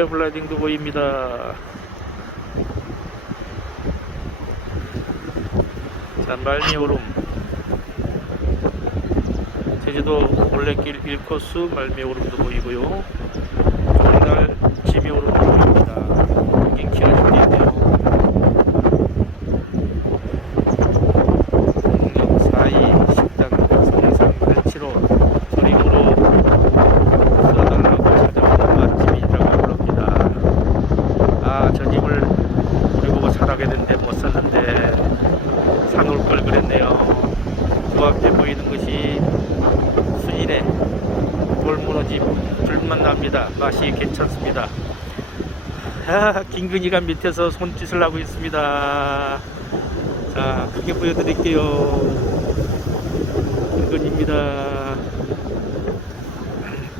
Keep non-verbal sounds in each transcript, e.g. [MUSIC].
페어글라이딩도 보입니다. 자, 말미오름. 제주도 올레길 1코스 말미 오름도 보이고요. 오늘 지미 오름도 보입니다. 여긴 기어줄이네요. 공역 사이 식당 성산 875 저림으로 써달라고 찾아오는 맛집이라고 부릅니다. 아, 저 집을 우리 보고 사라게 됐는데 못 샀는데 사놓을 걸 그랬네요. 그 앞에 보이는 것이 수일의 돌무너집 불만 납니다. 맛이 괜찮습니다. 아, 김근희가 밑에서 손짓을 하고 있습니다. 자, 크게 보여드릴게요. 김근희입니다.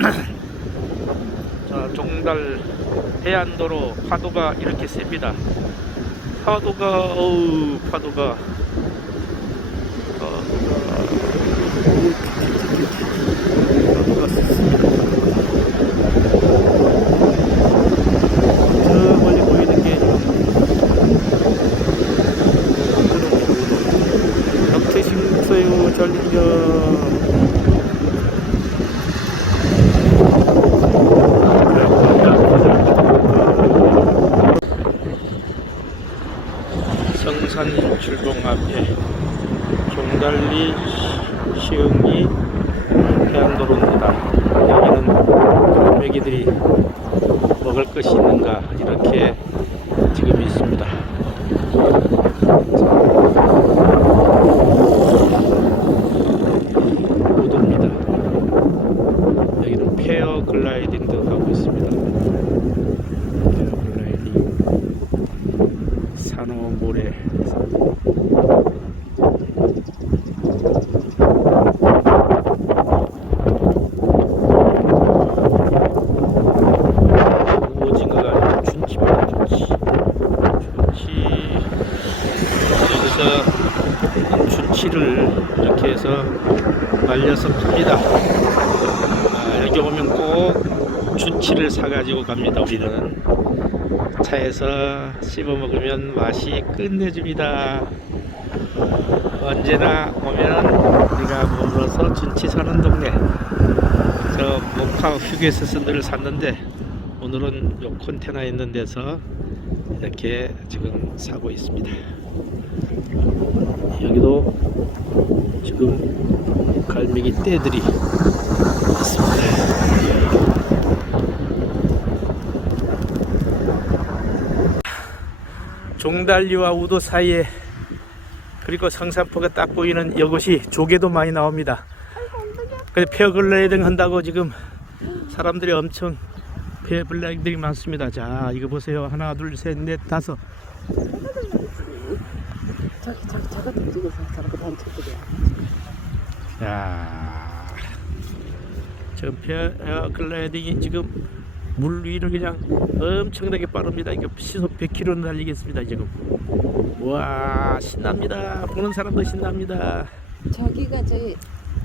[CLEARS THROAT] 자, 종달 해안도로 파도가 이렇게 셉니다. 파도가 어우 파도가 어, 파도가 셉니다. 저 멀리 보이는 게 덕태식소유 전lin겨 성산 출봉 앞에 종달리 시흥리 해안도로입니다. 여기는 갈매기들이 먹을 것이 있는가 이렇게 지금 있습니다. 여기는 페어 글라이딩도 하고 있습니다. 페어 글라이딩 산호 모래 오징어가 아니라 준치입니다 준치 준치 여기서 준치를 이렇게 해서 말려서 팝니다. 아, 여기 오면 꼭 준치를 사가지고 갑니다 우리는. 차에서 씹어 먹으면 맛이 끝내줍니다. 언제나 오면 우리가 머물러서 준치 사는 동네 저 목화 휴게소를 샀는데 오늘은 요 컨테너 있는 데서 이렇게 지금 사고 있습니다. 여기도 지금 갈매기 떼들이 있습니다. 종달리와 우도 사이에 그리고 성산포가 딱 보이는 이곳이 조개도 많이 나옵니다. 근데 페어글라이딩 한다고 지금 사람들이 엄청 페어글라이딩이 많습니다. 자, 이거 보세요. 하나, 둘, 셋, 넷, 다섯. 저기 저기 저것도 찍어서 저렇게 단체들이야. 자, 지금 페어 글라이딩이 지금 물 위를 그냥 엄청나게 빠릅니다. 이거 시속 100km 달리겠습니다. 지금. 와, 신납니다. 보는 사람도 신납니다. 저기가 저기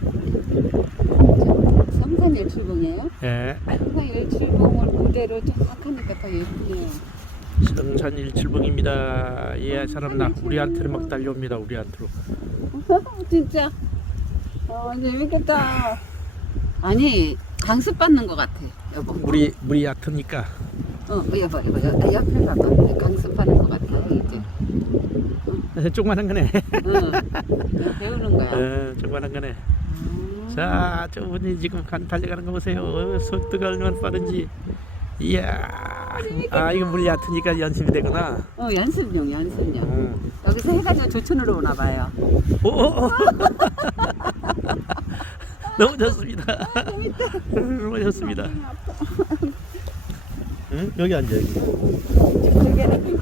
저 성산 일출봉이에요? 예. 성산 일출봉을 그대로 쫙 하니까 더 예쁘네요. 성산 일출봉입니다. 예, 사람 나 우리한테로 막 달려옵니다. 우리한테로. [LAUGHS] 진짜. 어 재밌겠다. 아니 강습 받는 것 같아 여보. 물이 물이 얕으니까. 어 여보 여보 여- 옆에 봐봐. 강습 받는 것 같아 이제. [LAUGHS] 조그만한 거네. 어 배우는 거야. 어, 조그만한 거네. 음. 자, 저분이 지금 간 달려가는 거 보세요. 어, 속도가 얼마나 빠른지. 이야. 아, 이거 물이 얕으니까 연습이 되구나. 어 연습용 연습용. 어. 여기서 해가지고 조천으로 오나 봐요. 오, 오, 오. 너무 좋습니다. [LAUGHS] 너무 좋습니다. 응? 여기 앉아 여기. 저기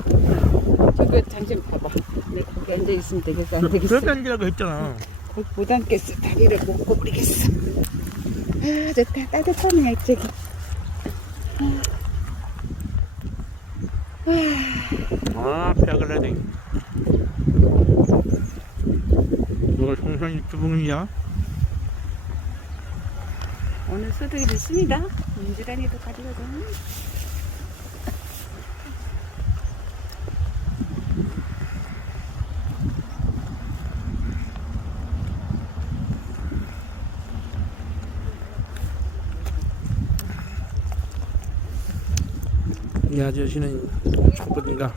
저기 잠시 봐봐. 내가 거기 앉아 있으면 되겠어 안 되겠어. 그렇게 앉으라고 했잖아. 못 앉겠어. 다리를 못 구부리겠어. 아 좋다 따뜻하네 저기. 아, 페어글라이딩. 이거 성산 유튜브이야? 오늘 소득이 좋습니다. 민주란이도 가지고 좀. 이 아저씨는 초보인가.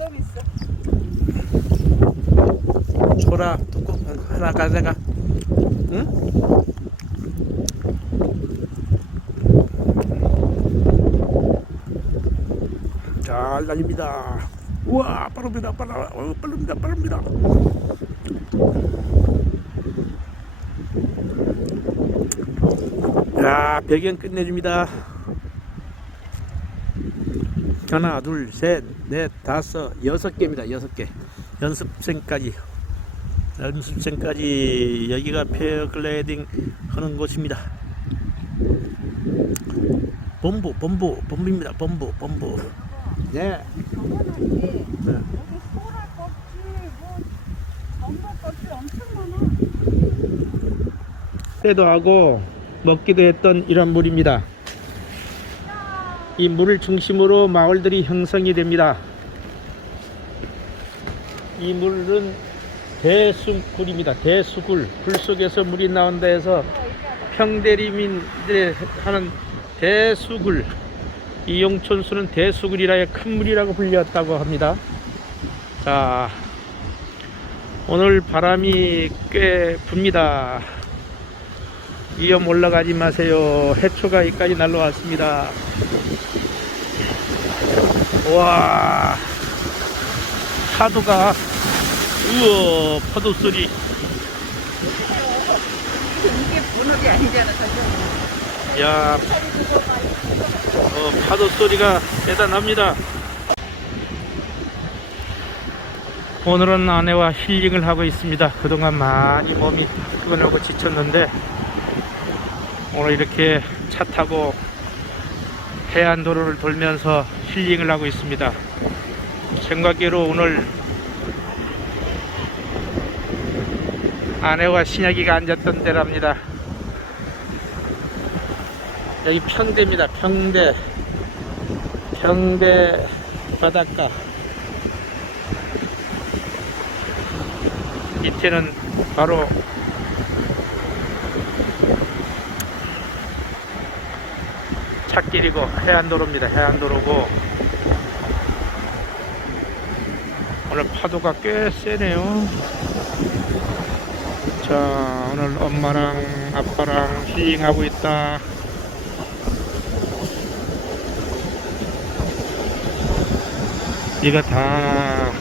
초라 뚜껑 하나 가져가. 응? 잘 날립니다. 우와 빠릅니다 빠르 어, 빠릅니다 빠릅니다. 야 배경 끝내줍니다 하나 둘 셋 넷 다섯 여섯 개입니다 여섯 개 연습생까지 연습생까지 여기가 페어글라이딩 하는 곳입니다 본부 본부 본부입니다 본부 본부 네. 네. 때도 하고 먹기도 했던 이런 물입니다. 이 물을 중심으로 마을들이 형성이 됩니다. 이 물은 대수굴입니다. 대수굴. 굴 속에서 물이 나온다 해서 평대리민들이 하는 대수굴. 이 용천수는 대수굴이라의 큰 물이라고 불렸다고 합니다. 자, 오늘 바람이 꽤 붑니다. 위험 올라가지 마세요. 해초가 여기까지 날라왔습니다. 와, 파도가, 우와, 파도 소리. 이게 분업이 아니잖아, 사실. 야, 어, 파도 소리가 대단합니다. 오늘은 아내와 힐링을 하고 있습니다. 그동안 많이 몸이 피곤하고 지쳤는데 오늘 이렇게 차 타고 해안도로를 돌면서 힐링을 하고 있습니다. 생각외로 오늘 아내와 신혁이가 앉았던 데랍니다. 여기 평대입니다. 평대. 평대 바닷가. 밑에는 바로 찻길이고 해안도로입니다. 해안도로고 오늘 파도가 꽤 세네요. 자, 오늘 엄마랑 아빠랑 힐링하고 있다. 이거 다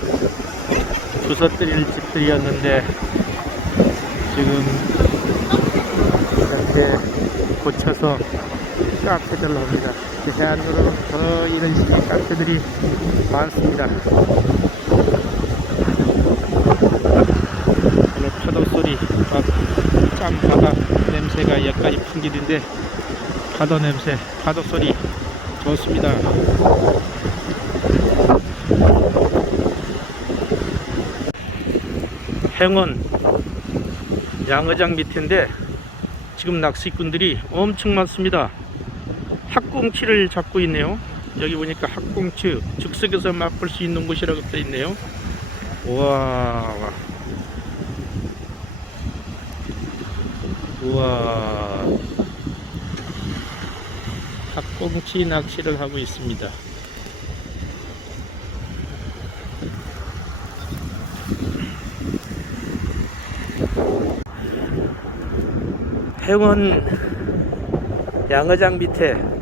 부서뜨릴 집들이었는데 지금 이렇게 고쳐서 카페들 합니다. 해안으로는 더 이런 식의 카페들이 많습니다. 오늘 파도 소리, 아, 짠 바다 냄새가 여기까지 풍기는데 파도 냄새, 파도 소리 좋습니다. 행원 양어장 밑인데 지금 낚시꾼들이 엄청 많습니다. 학꽁치를 잡고 있네요. 여기 보니까 학꽁치 즉석에서 맛볼 수 있는 곳이라고 써 있네요. 우와. 우와. 학꽁치 낚시를 하고 있습니다. 해원 양어장 밑에 팥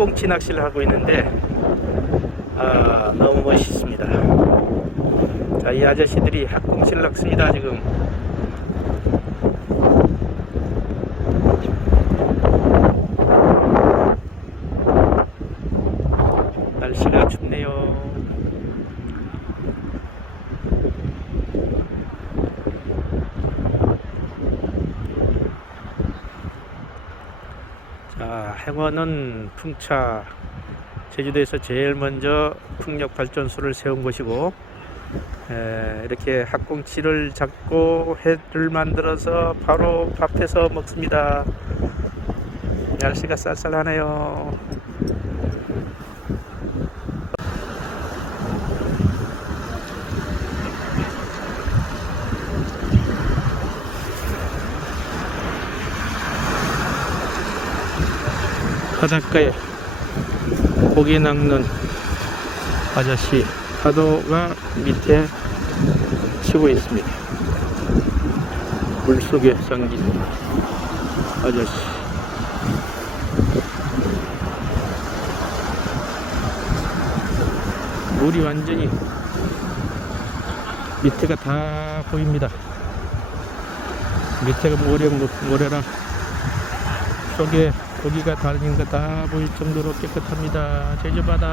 꽁치 낚시를 하고 있는데 아 너무 멋있습니다. 자, 이 아저씨들이 학꽁치를 낚습니다 지금. 날씨가 춥네요. 자, 행원은 풍차 제주도에서 제일 먼저 풍력 발전소를 세운 곳이고 에, 이렇게 학꽁치를 잡고 회를 만들어서 바로 밥해서 먹습니다. 날씨가 쌀쌀하네요. 바닷가에 고기 낚는 아저씨 파도가 밑에 치고 있습니다. 물속에 잠긴 아저씨. 물이 완전히 밑에가 다 보입니다. 밑에가 모래, 모래라 속에 고기가 다니는 거다 보일 정도로 깨끗합니다. 제주바다.